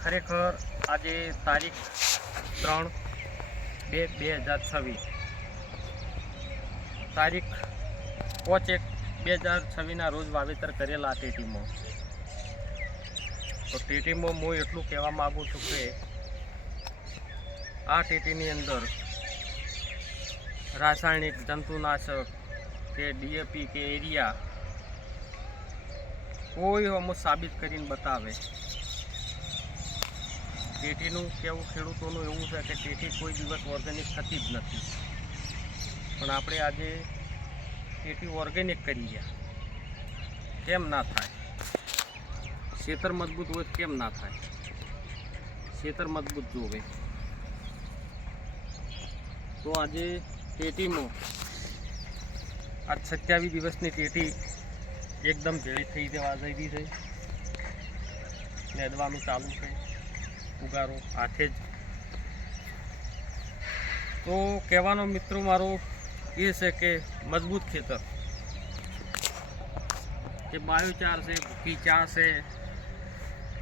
ખરેખર આજે તારીખ 3/2/2026 તારીખ 5/1/2026 રોજ વાવેતર કરેલા ટેટીમાં. તો ટેટીમાં હું એટલું કહેવા માગું છું કે આ ટેટીની અંદર રાસાયણિક જંતુનાશક કે ડીએપી કે એરિયા કોઈ અમુક સાબિત કરીને બતાવે. ટેટીનું કેવું ખેડૂતોનું એવું છે કે ટેટી કોઈ દિવસ ઓર્ગેનિક થતી જ નથી, પણ આપણે આજે ટેટી ઓર્ગેનિક કરી ગયા. કેમ ના થાય? ખેતર મજબૂત હોય કેમ ના થાય? ખેતર મજબૂત જોવે. તો આજે ટેટીમાં આ 27 દિવસની ટેટી એકદમ ભેળી થઈ જવા જઈ છે. નેદવાનું ચાલુ છે, ઉગારો હાથે જ. તો કહેવાનો મિત્રો મારો એ છે કે મજબૂત ખેતર કે બાયોચાર છે, ભૂકી ચા છે,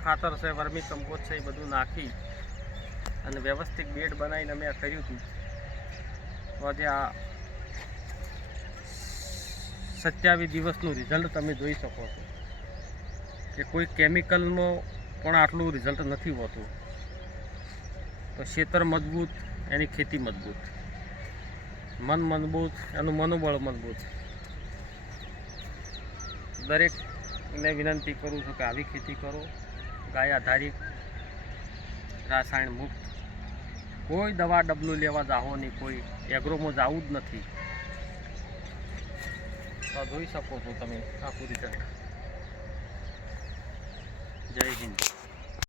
ખાતર છે, વર્મી કમ્પોસ્ટ છે, એ બધું નાખી અને વ્યવસ્થિત બેડ બનાવીને અમે આ કર્યું હતું. તો આજે આ 27 દિવસનું રિઝલ્ટ તમે જોઈ શકો છો કે કોઈ કેમિકલમાં પણ આટલું રિઝલ્ટ નથી હોતું. તો ખેતર મજબૂત, એની ખેતી મજબૂત, મન મજબૂત, એનું મનોબળ મજબૂત. દરેકને વિનંતી કરું છું કે આવી ખેતી કરો, ગાય આધારિત, રાસાયણ મુક્ત. કોઈ દવા ડબલું લેવા જાઓ નહીં, કોઈ એગ્રોમાં જવું જ નથી. તો જોઈ શકો છો તમે આખું રિઝલ્ટ. જય હિન્દ.